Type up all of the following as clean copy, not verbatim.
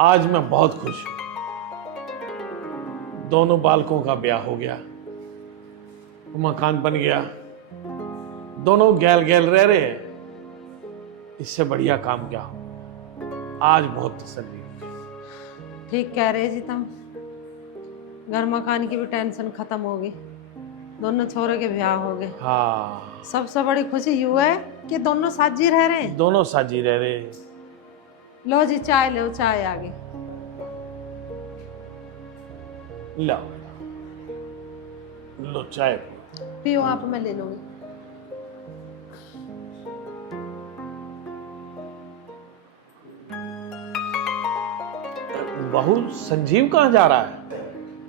आज मैं बहुत खुश हूं। दोनों बालकों का ब्याह हो गया, मकान बन गया, दोनों गैल गैल रह रहे हैं। इससे बढ़िया काम क्या हो। आज बहुत तसल्ली हुई। ठीक कह रहे जी तुम। घर मकान की भी टेंशन खत्म हो गई, दोनों छोरे के ब्याह हो गए। हाँ, सबसे बड़ी खुशी यू है कि दोनों साजी रह रहे हैं। दोनों साजी रह रहे हैं। लो जी चाय लो, चाय आगे। लो लो चाय पियो आप, मैं ले लूंगी। बहू, संजीव कहाँ जा रहा है?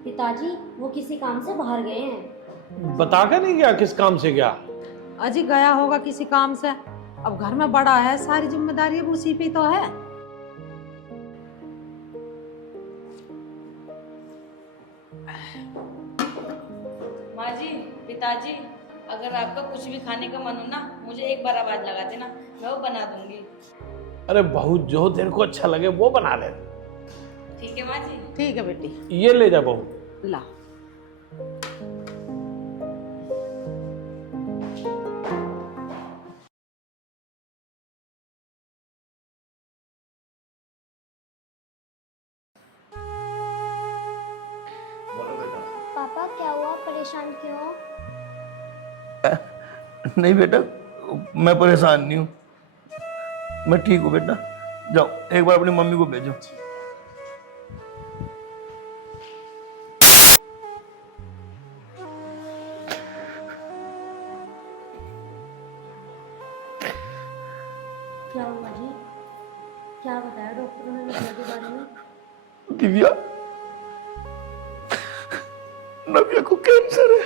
पिताजी वो किसी काम से बाहर गए हैं। बता कर नहीं गया किस काम से गया? अजी गया होगा किसी काम से। अब घर में बड़ा है, सारी जिम्मेदारी अब उसी पे तो है। माँ जी, पिताजी, अगर आपका कुछ भी खाने का मन हो ना, मुझे एक बार आवाज लगा देना, मैं वो बना दूंगी। अरे बहू, जो तेरे को अच्छा लगे वो बना ले। ठीक है माँ जी। ठीक है बेटी, ये ले जा बहू। ला। पापा क्या हुआ, परेशान क्यों हो? नहीं बेटा, मैं परेशान नहीं हूँ, मैं ठीक हूँ बेटा। जाओ एक बार अपनी मम्मी को भेजो। क्या हुआ जी? क्या बताया डॉक्टरों ने नदिया के बारे में? दिव्या, नव्या को कैंसर है।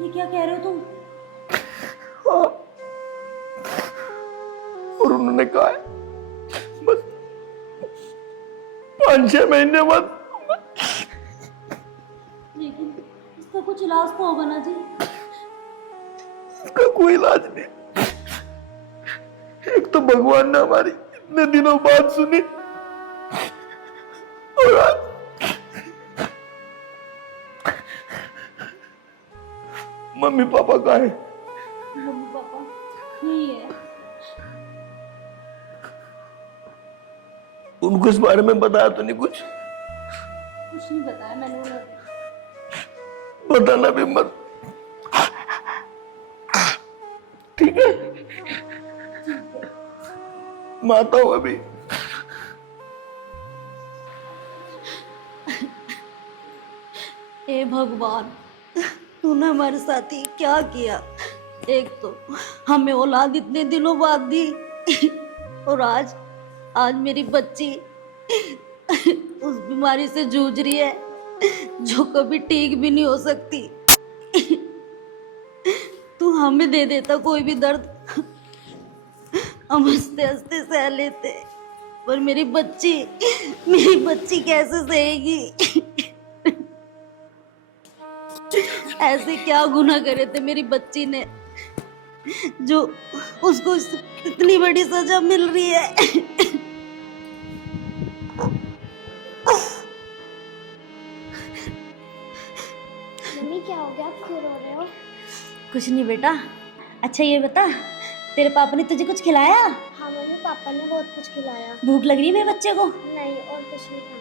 ये क्या कह रहे हो तुम? हाँ, और उन्होंने कहा है बस 5-6 महीने बाद। लेकिन इसका कुछ इलाज तो होगा ना जी? इसका कोई इलाज नहीं। एक तो भगवान ने हमारी इतने दिनों बाद सुनी, और आज मम्मी पापा कहाँ है? मम्मी पापा यही है। उनको इस बारे में बताया तो नहीं कुछ? कुछ नहीं बताया मैंने उन्हें। बताना भी मत, ठीक है? मैं आता हूँ अभी। हे भगवान, तूने हमारे साथ ही क्या किया? एक तो हमें औलाद इतने दिनों बाद दी, और आज मेरी बच्ची उस बीमारी से जूझ रही है जो कभी ठीक भी नहीं हो सकती। तू हमें दे देता कोई भी दर्द, हम हंसते हंसते सह लेते, पर मेरी बच्ची कैसे सहेगी? ऐसे क्या गुनाह करे थे मेरी बच्ची ने जो उसको इतनी बड़ी सजा मिल रही है? मम्मी क्या हो गया, आप क्यों रो रहे हो? कुछ नहीं बेटा। अच्छा ये बता, तेरे पापा ने तुझे कुछ खिलाया? हाँ मम्मी, पापा ने बहुत कुछ खिलाया। भूख लग रही है मेरे बच्चे को? नहीं, और कुछ नहीं खाना।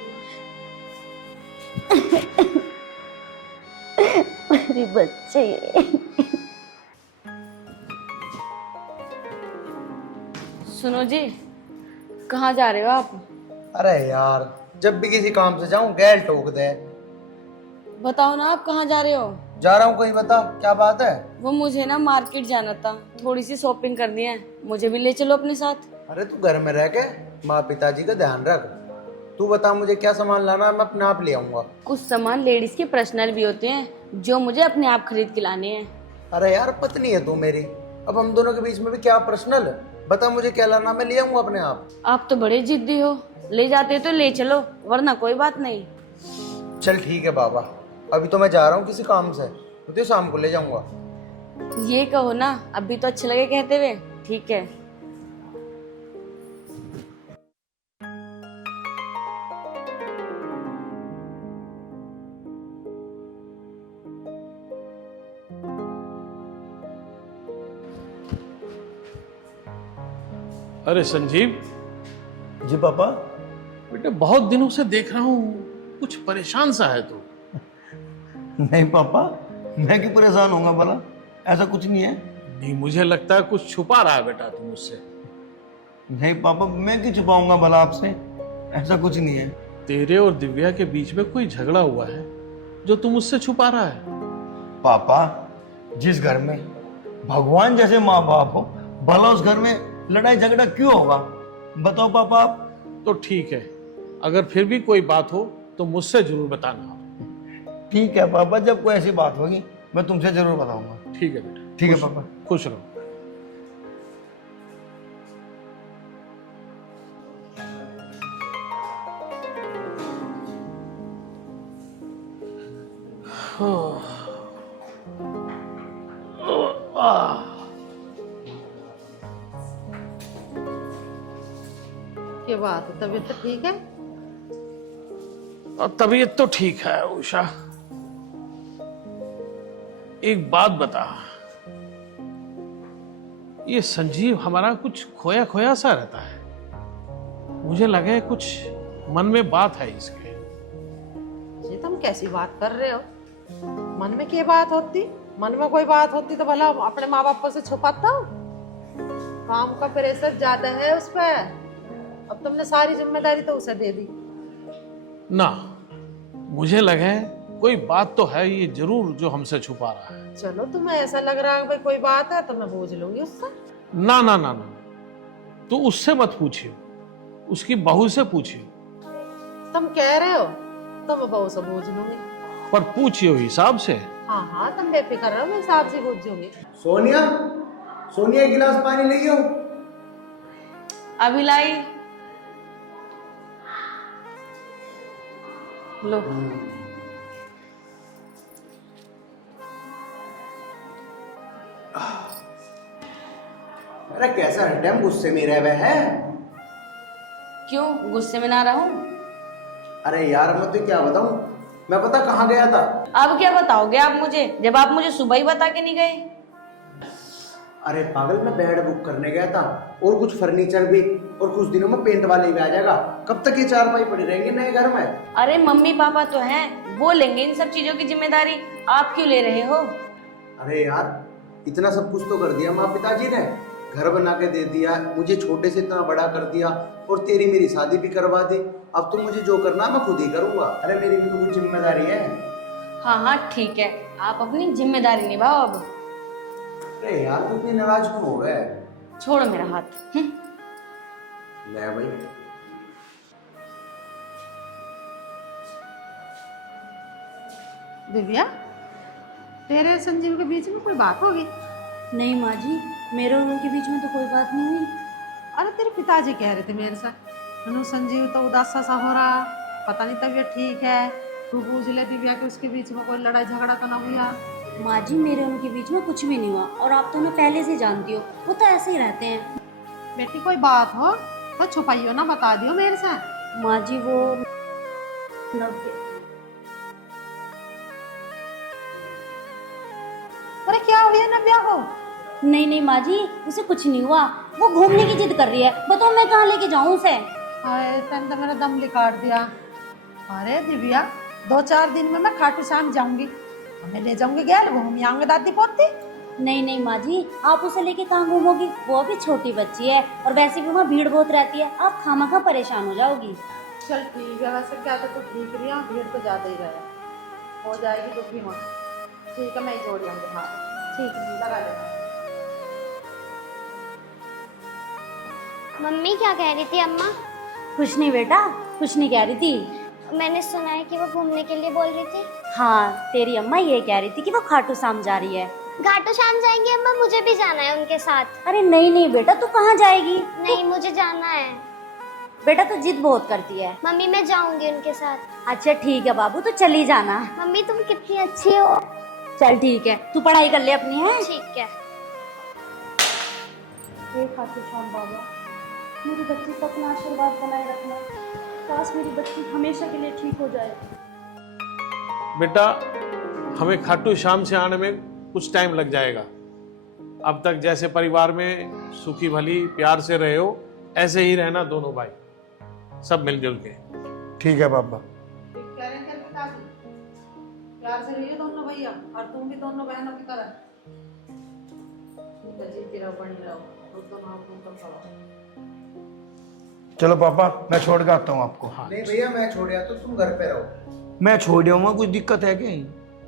मेरी बच्ची। सुनो जी, कहाँ जा रहे हो आप? अरे यार, जब भी किसी काम से जाऊं गैल ठोक दे। बताओ ना, आप कहाँ जा रहे हो? जा रहा हूँ, कोई बता क्या बात है? वो मुझे ना मार्केट जाना था, थोड़ी सी शॉपिंग करनी है, मुझे भी ले चलो अपने साथ। अरे तू घर में रह के माँ पिताजी का ध्यान रख। तू बता मुझे क्या सामान लाना है, मैं अपने आप ले आऊंगा। कुछ सामान लेडीज के पर्सनल भी होते हैं जो मुझे अपने आप खरीद के लाने हैं। अरे यार, पत्नी है तू मेरी, अब हम दोनों के बीच में भी क्या पर्सनल? बता मुझे क्या लाना, मैं ले आऊंगा अपने आप। आप तो बड़े जिद्दी हो, ले जाते तो ले चलो, वरना कोई बात नहीं। चल ठीक है बाबा, अभी तो मैं जा रहा हूँ किसी काम से, तो शाम को ले जाऊंगा। ये कहो ना, अभी तो अच्छे लगे कहते हुए। ठीक है। अरे संजीव, जी पापा। बेटे बहुत दिनों से देख रहा हूँ, कुछ परेशान सा है तू। नहीं पापा, मैं क्यों परेशान होऊंगा भला, ऐसा कुछ नहीं है। नहीं, मुझे लगता है कुछ छुपा रहा है बेटा तू मुझसे। नहीं पापा, मैं क्यों छुपाऊंगा भला आपसे, ऐसा कुछ नहीं है। तेरे और दिव्या के बीच में कोई झगड़ा हुआ है जो तू मुझसे छुपा रहा है? पापा, जिस घर में भगवान जैसे माँ बाप हो, भला उस घर में लड़ाई झगड़ा क्यों होगा, बताओ पापा आप। तो ठीक है, अगर फिर भी कोई बात हो तो मुझसे जरूर बताना। ठीक है पापा, जब कोई ऐसी बात होगी मैं तुमसे जरूर बताऊंगा। ठीक है बेटा। ठीक है पापा। खुश रहो। क्या बात है, तबीयत तो ठीक है? और तबीयत तो ठीक है उषा। एक बात बता, ये संजीव हमारा कुछ खोया खोया सा रहता है। मुझे लगे कुछ मन में बात है इसके। जी तुम कैसी बात कर रहे हो? मन में क्या बात होती? मन में कोई बात होती तो भला अपने माँ बाप से छुपाता हूँ? काम का प्रेशर ज्यादा है उस पर, अब तुमने सारी जिम्मेदारी तो उसे दे दी ना। मुझे लगे कोई बात तो है ये जरूर जो हमसे छुपा रहा है। चलो तुम्हें ऐसा लग रहा है भाई कोई बात है तो मैं पूछ लूंगी उससे। ना ना ना ना, तू उससे मत पूछियो, उसकी बहू से पूछियो। तुम कह रहे हो तो मैं बहू से पूछ लूंगी। पर पूछियो हिसाब से। हाँ हाँ तुम बेफिक्र रहो, मैं हिसाब से पूछूंगी। सोनिया, सोनिया एक गिलास पानी ले आओ। अभी लाई। लो। अरे कैसा हरदम गुस्से में रह है? क्यों गुस्से में ना रहूं? अरे यार मैं तो क्या बताऊं, मैं पता कहाँ गया था। अब क्या बताओगे आप मुझे, जब आप मुझे सुबह ही बता के नहीं गए? अरे पागल, मैं बेड बुक करने गया था और कुछ फर्नीचर भी, और कुछ दिनों में पेंट वाले भी आ जाएगा। कब तक ये चारपाई पड़ी रहेंगे नए घर में? अरे मम्मी पापा तो हैं, वो लेंगे इन सब चीजों की जिम्मेदारी, आप क्यों ले रहे हो? अरे यार, इतना सब कुछ तो कर दिया माँ पिताजी ने, घर बना के दे दिया, मुझे छोटे से इतना बड़ा कर दिया, और तेरी मेरी शादी भी करवा दी। अब तो मुझे जो करना मैं खुद ही करूंगा। अरे मेरी भी तो कुछ जिम्मेदारी है। हाँ हाँ ठीक है, आप अपनी जिम्मेदारी निभाओ अब। अरे यार तू इतनी नाराज क्यों हो गए? छोड़ो मेरा हाथ। ले भाई। दिव्या, तेरे संजीव के बीच में कोई बात होगी? नहीं माँ जी, मेरे और उनके बीच में तो कोई बात नहीं हुई। अरे तेरे पिताजी कह रहे थे मेरे से, अनु संजीव तो उदास सा हो रहा, पता नहीं तबीयत ठीक है, तू पूछ ले दिव्या कि उसके बीच में कोई लड़ाई झगड़ा तो ना हुआ। माँ जी, मेरे और उनके बीच में कुछ भी नहीं हुआ, और आप तो उन्हें पहले से जानती हो, वो तो ऐसे ही रहते हैं। बेटी कोई बात हो तो छुपाइयो ना, बता दियो मेरे से। माँ जी वो अरे क्या हो गया नव्या को? नहीं माँ जी, उसे कुछ नहीं हुआ, वो घूमने की जिद कर रही है। बताओ मैं कहाँ लेके जाऊँ उसे? हाय तन तो मेरा दम लिकाट दिया। अरे दिव्या, 2-4 दिन में मैं खाटू श्याम जाऊंगी, मैं ले जाऊंगी गैल घूम आऊंगी दादी पोती। नहीं माँ जी, आप उसे लेके कहाँ घूमोगी, वो अभी छोटी बच्ची है, और वैसे भी वहाँ भीड़ बहुत रहती है, आप खामखा परेशान हो जाओगी। चल ठीक है, वैसे क्या तो ठीक रही है, भीड़ तो ज्यादा ही रहा, हो जाएगी तो भी वहाँ। ठीक है, मैं ही जोड़ लूंगी। हाँ ठीक है, लगा लेना। मम्मी क्या कह रही थी अम्मा? कुछ नहीं बेटा, कुछ नहीं कह रही थी। मैंने सुना है कि वो घूमने के लिए बोल रही थी। हाँ, तेरी अम्मा ये कह रही थी कि वो खाटू श्याम जा रही है। घाटू श्याम जाएंगी अम्मा? मुझे भी जाना है उनके साथ। अरे नहीं बेटा, तू कहाँ जाएगी? नहीं, मुझे जाना है। बेटा तू जिद बहुत करती है। मम्मी मैं जाऊंगी उनके साथ। अच्छा ठीक है बाबू, तो चली जाना। मम्मी तुम कितनी अच्छी हो। चल ठीक है, तू पढ़ाई कर ले अपनी। है ठीक है। खाटू श्याम बाबा, मेरी बच्ची को अपना आशीर्वाद बनाए रखना, काश मेरी बच्ची हमेशा के लिए ठीक हो जाए। बेटा, हमें खाटू श्याम से आने में कुछ टाइम लग जाएगा। अब तक जैसे परिवार में सुखी भली प्यार से रहे हो, ऐसे ही रहना दोनों भाई, सब मिलजुल के। ठीक है पापा। कह रहे हैं पिताजी, प्यार से रहिए दोनों भैया, और तुम भी दोनों बहनों की तरह जीती रहो, बनी रहो, दोनों हाथ तुम कर सको। चलो पापा, मैं छोड़ के आता हूँ आपको। नहीं भैया, मैं छोड़ आता तो तुम घर पे रहो। मैं छोड़ जाऊंगा, कुछ दिक्कत है क्या?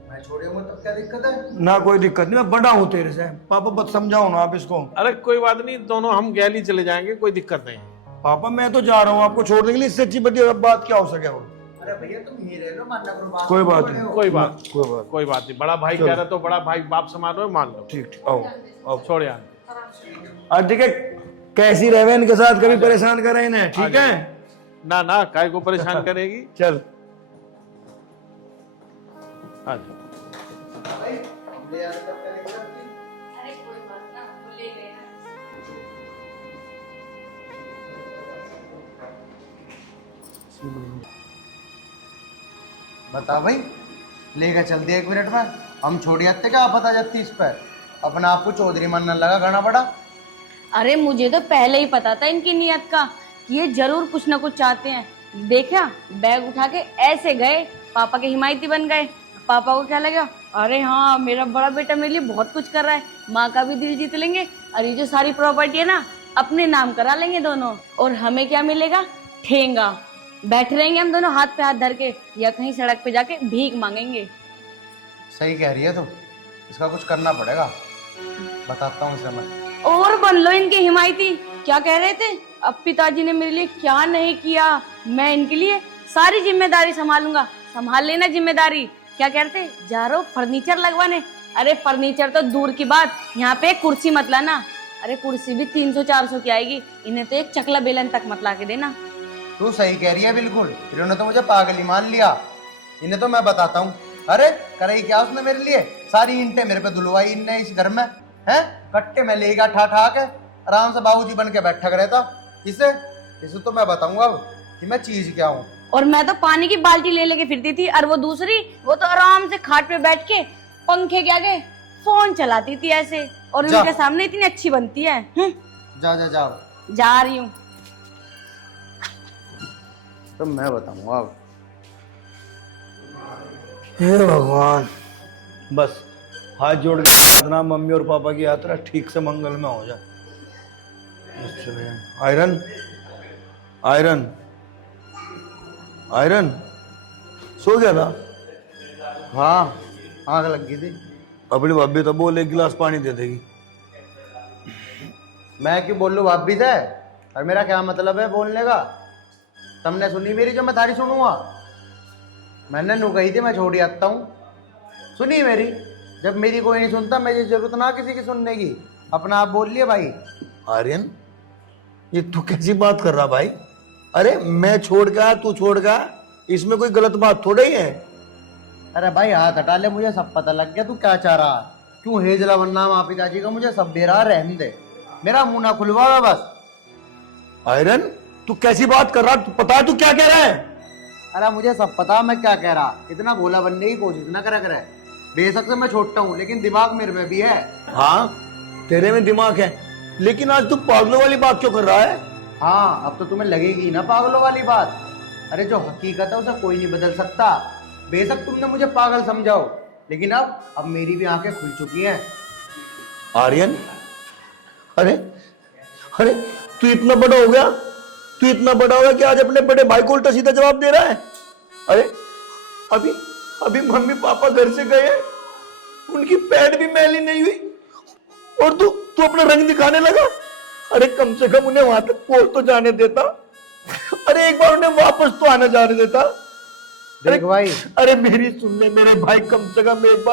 मैं छोड़ूंगा तब क्या दिक्कत है? ना कोई दिक्कत नहीं, मैं बड़ा हूँ तेरे से। पापा बस समझाओ ना आप इसको। अरे कोई बात नहीं, दोनों हम गैली चले जाएंगे, कोई दिक्कत नहीं। पापा मैं तो जा रहा हूँ आपको छोड़ने के लिए, इससे अच्छी बात क्या हो सके? वो अरे भैया तुम ही रह लो, मानना करो बात। कोई बात बड़े नहीं, हो। कोई बात नहीं, बड़ा भाई कह रहा तो बड़ा भाई बाप समान हो, मान लो। ठीक, आओ आओ। छोड़ यार। और ठीक है, कैसी रहे इनके साथ, कभी परेशान करें इन्हें, ठीक है? ना ना, काय को परेशान करेगी। चल आ जाओ। भाई हम ले आते तब क्या दिक्कत थी? अरे कोई बात ना, वो ले गए ना। बता भाई, लेकर चल दिया 1 मिनट में, हम छोड़ जाते क्या पता जाती इस पर, अपना आपको चौधरी मानने लगा घना बड़ा। अरे मुझे तो पहले ही पता था इनकी नियत का कि ये जरूर कुछ ना कुछ चाहते हैं। देखा, बैग उठा के ऐसे गए, पापा के हिमायती बन गए। पापा को क्या लगा, अरे हाँ मेरा बड़ा बेटा मेरे लिए बहुत कुछ कर रहा है, माँ का भी दिल जीत लेंगे, और ये जो सारी प्रॉपर्टी है ना अपने नाम करा लेंगे दोनों, और हमें क्या मिलेगा? ठेंगा। बैठे रहेंगे हम दोनों हाथ पे हाथ धर के, या कहीं सड़क पे जाके भीख मांगेंगे। सही कह रही है तुम, इसका कुछ करना पड़ेगा, बताता हूँ इसे मैं। और बन लो इनके हिमायती। क्या कह रहे थे? अब पिताजी ने मेरे लिए क्या नहीं किया, मैं इनके लिए सारी जिम्मेदारी संभालूंगा। संभाल लेना जिम्मेदारी। क्या कहते? जा रहे हो फर्नीचर लगवाने? अरे फर्नीचर तो दूर की बात, यहाँ पे एक कुर्सी मत लाना। अरे कुर्सी भी 300-400 की आएगी, इन्हें तो एक चकला बेलन तक मत ला के देना। तू सही कह रही है बिल्कुल, इन्होंने तो मुझे पागल ही मान लिया। इन्हें तो मैं बताता हूँ। अरे कराई क्या उसने मेरे लिए, सारी ईंटें मेरे पे धुलवाई इनने इस घर में, हैं? कट्टे में लेगा ठा ठा के, आराम से बाबूजी बन के बैठा रहता। इसे तो मैं बताऊंगा अब कि मैं चीज क्या हूँ। और मैं तो पानी की बाल्टी ले लेके फिरती थी, और वो दूसरी, वो तो आराम से खाट पे बैठ के पंखे के आगे फोन चलाती थी ऐसे, और इनके सामने इतनी अच्छी बनती है। जाओ जा रही हूँ। तो मैं बताऊंगा अब। हे भगवान, बस हाथ जोड़ के प्रार्थना, मम्मी और पापा की यात्रा ठीक से मंगल में हो जाए। आयरन आयरन आयरन सो गया था? हाँ, आग लग गई थी। अपनी भाभी तो बोल 1 गिलास पानी दे देगी। मैं क्यों बोलूं भाभी से, और मेरा क्या मतलब है बोलने का? तुमने सुनी मेरी जो मैं थारी सुनूंगा? मैंने नू कही थी मैं छोड़ आता हूँ, सुनी मेरी? जब मेरी कोई नहीं सुनता, मुझे जरूरत ना किसी की सुनने की, अपना आप बोल लिए भाई। आर्यन, ये तू कैसी बात कर रहा भाई? अरे मैं छोड़ गया, तू छोड़ गया, इसमें कोई गलत बात थोड़ा ही है। अरे भाई हाथ हटा ले, मुझे सब पता लग गया तू क्या चाह रहा है। क्यों हेजला बनना माँ पिताजी का, मुझे सब बेरा रहने दे, मेरा मुंह ना खुलवा बस। आयरन, तू कैसी बात कर रहा, तू पता तू क्या कह रहा है? अरे मुझे सब पता मैं क्या कह रहा, इतना भोला बनने की कोशिश ना करा करे। बेशक से मैं छोटा हूँ, लेकिन दिमाग मेरे में भी है। हाँ, तेरे में दिमाग है, लेकिन आज तू पागलों वाली बात क्यों कर रहा है? हाँ, अब तो तुम्हें लगेगी ना पागलों वाली बात। अरे जो हकीकत है उसे कोई नहीं बदल सकता। बेशक तुमने मुझे पागल समझाओ, लेकिन अब मेरी भी आंखें खुल चुकी हैं। आर्यन, अरे अरे तू इतना बड़ा हो गया, तू इतना बड़ा हो गया कि आज अपने बड़े भाई को उल्टा सीधा जवाब दे रहा है। अरे अभी अभी मम्मी पापा घर से गए, उनकी पैंट भी मैली नहीं हुई, और तू अपना रंग दिखाने लगा। अरे कम से कम उन्हें वहां तक पहुंच तो जाने देता। अरे एक बार उन्हें वापस तो आने जाने देता। देख भाई, अरे मेरी सुन ले मेरे भाई, कम से कम एक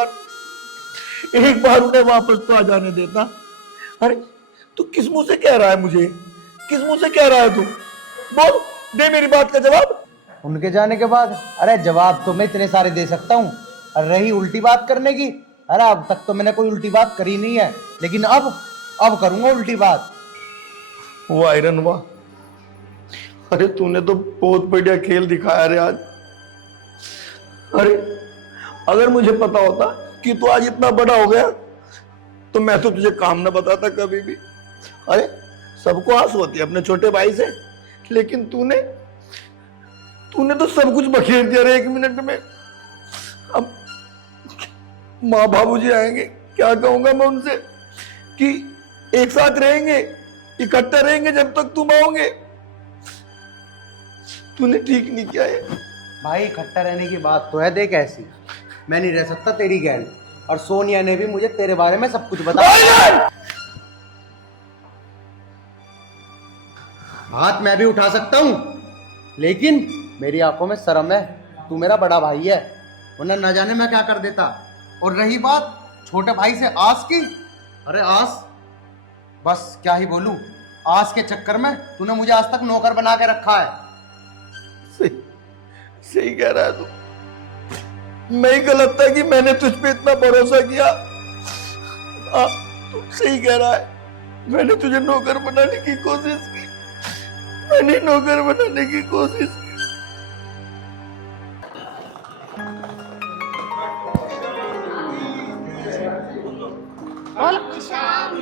बार उन्हें वापस तो आ जाने देता। अरे तू किस मुंह से कह रहा है मुझे, किस मुंह से कह रहा है तू? बोल, दे मेरी बात का जवाब। उनके जाने के बाद अरे जवाब तो मैं इतने सारे दे सकता हूँ। और रही उल्टी बात करने की, अरे अब तक तो मैंने कोई उल्टी बात करी नहीं है, लेकिन अब करूंगा उल्टी बात। वो आयरन वाह, अरे तूने तो बहुत बढ़िया खेल दिखाया रे आज। अरे अगर मुझे पता होता कि तू आज इतना बड़ा हो गया, तो मैं तो तुझे काम ना बताता कभी भी। अरे सबको आस होती है अपने छोटे भाई से, लेकिन तूने तो सब कुछ बखेर दिया रे 1 मिनट में। अब माँ बाबूजी आएंगे, क्या कहूंगा मैं उनसे कि एक साथ रहेंगे, इकट्ठा रहेंगे जब तक तुम आओगे। तूने ठीक नहीं किया है भाई। इकट्ठा रहने की बात तो है, देख ऐसी मैं नहीं रह सकता तेरी गैल। और सोनिया ने भी मुझे तेरे बारे में सब कुछ बताया। हाथ मैं भी उठा सकता हूं, लेकिन मेरी आंखों में शर्म है। तू मेरा बड़ा भाई है, वरना न जाने मैं क्या कर देता। और रही बात छोटे भाई से आस की, अरे आस, बस क्या ही बोलूं। आस के चक्कर में तूने मुझे आज तक नौकर बना के रखा है। सही कह रहा है तू। मैं ही गलत था कि मैंने तुझ पे इतना भरोसा किया। तू सही कह रहा है, मैंने तुझे नौकर बनाने की कोशिश की, मैंने नौकर बनाने की कोशिश की। बोल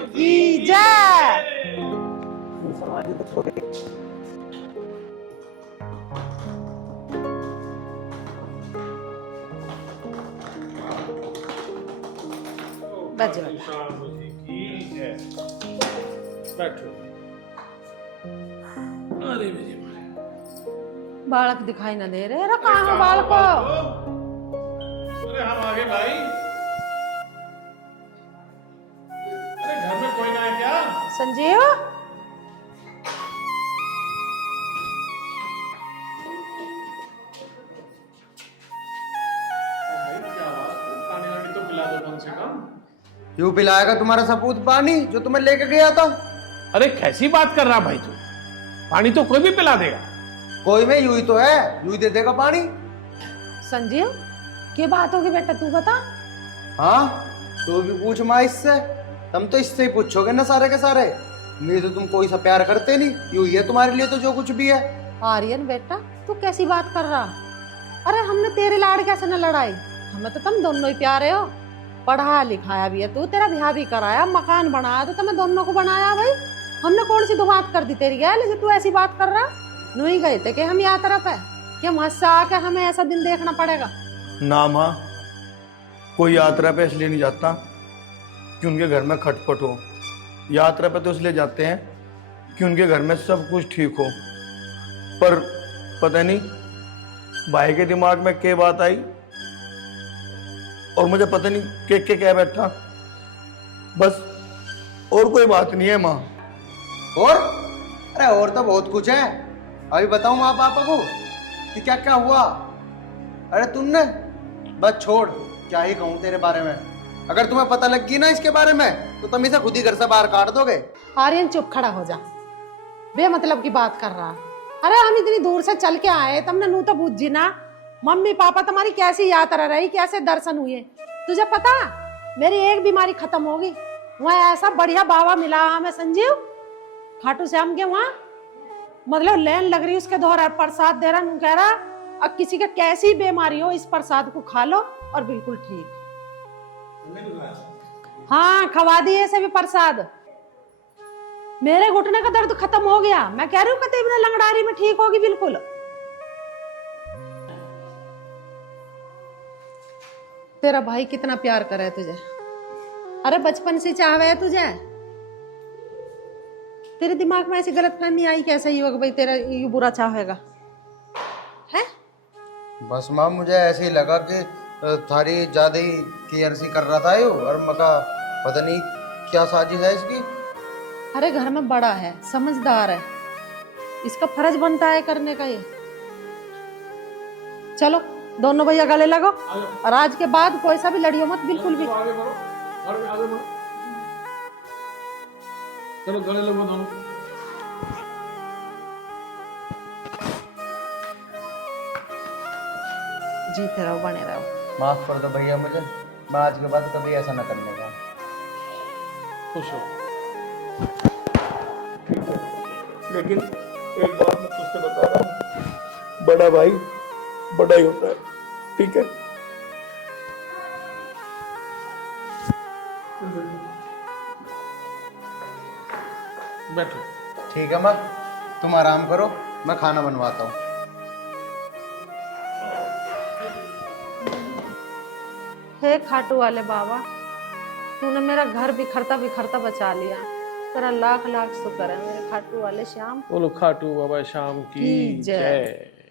की जय। बच गया। बैठो। अरे मेरी माँ, बालक दिखाई ना दे रहे। अरे कहाँ है बालक? अरे हम आगे भाई। अरे घर में कोई ना है क्या? संजीव, पानी वानी तो पिला दो कम से कम। क्यों पिलाएगा तुम्हारा सपूत पानी जो तुम्हें लेके गया था? अरे कैसी बात कर रहा भाई तू? पानी तो कोई भी पिला देगा। कोई में यूं ही तो है, यूं ही दे देगा पानी। संजीव क्या बात होगी बेटा, तू बता। हाँ तो भी पूछ माँ इससे, तुम तो इससे ही पूछोगे ना सारे के सारे। मेरे तो तुम कोई सा प्यार करते नहीं, यूं ही है तुम्हारे लिए तो जो कुछ भी है। आर्यन बेटा तू कैसी बात कर रहा? अरे हमने तेरे लाड़ कैसे न लड़ाई, हमें तो तुम दोनों ही प्यारे हो। पढ़ाया लिखाया भी है तू, तेरा ब्याह भी कराया, मकान बनाया तो तुम्हें दोनों को बनाया। भाई हमने कौन सी तो बात कर दी तेरी गैल जो तू ऐसी बात कर रहा? नू ही गए थे कि हम यहाँ तरफ है कि हम हंस आके हमें ऐसा दिन देखना पड़ेगा। ना माँ, कोई यात्रा पे इसलिए नहीं जाता कि उनके घर में खटपट हो। यात्रा पे तो इसलिए जाते हैं कि उनके घर में सब कुछ ठीक हो। पर पता नहीं भाई के दिमाग में क्या बात आई और मुझे पता नहीं के क्या बैठा। बस और कोई बात नहीं है माँ। और अरे और तो बहुत कुछ है, अभी बताऊं माँ पापा को कि क्या क्या हुआ? अरे तुमने बस छोड़, क्या ही कहूं तेरे बारे में। अगर तुम्हें पता लग गई ना इसके बारे में तो तुम इसे खुद ही घर से बाहर काट दोगे। आर्यन चुप खड़ा हो जा, बेमतलब की बात कर रहा। अरे हम इतनी दूर से चल के आए, तुमने नू तो बूझी ना। मम्मी पापा तुम्हारी कैसी यात्रा रही, कैसे दर्शन हुए तुझे पता? मेरी एक बीमारी खत्म होगी, वहाँ ऐसा बढ़िया बाबा मिला हमें संजीव, खाटू श्याम के वहाँ। मतलब लेन लग रही उसके दोहरा प्रसाद दे रहा, कह रहा अब किसी का कैसी बीमारी हो इस प्रसाद को खा लो और बिल्कुल ठीक। हाँ खवा दिए ऐसे भी प्रसाद। मेरे घुटने का दर्द खत्म हो गया, मैं कह रही हूँ कतई में लंगड़ारी में ठीक होगी बिल्कुल। तेरा भाई कितना प्यार करे तुझे, अरे बचपन से चाहवे है तुझे। तेरे दिमाग में ऐसी गलतफहमी आई कैसे ही होगा भाई तेरा ये बुरा चाहेगा है? बस माँ मुझे ऐसे ही लगा कि थारी ज्यादा ही केयर सी कर रहा था ये, और मका पता नहीं क्या साजिश है इसकी। अरे घर में बड़ा है, समझदार है, इसका फर्ज बनता है करने का ये। चलो दोनों भैया गले लगो और आज के बाद कोई सा भी लड़ियो मत बिल्कुल भी। आगे बढ़ो, आगे बढ़ो। चलो गले लगो दोनों। जीते रहो, बने रहो। माफ कर दो भैया मुझे, मैं आज के बाद कभी ऐसा न करने का। खुश हो। लेकिन एक बात मैं तुझसे बता रहा हूँ, बड़ा भाई बड़ा ही होता है, ठीक है? बैठो। ठीक है माँ, तुम आराम करो, मैं खाना बनवाता हूँ। हे खाटू वाले बाबा, तूने मेरा घर बिखरता बिखरता बचा लिया। तेरा लाख लाख शुक्र है मेरे खाटू वाले श्याम। बोलो खाटू बाबा श्याम की की जय। जय।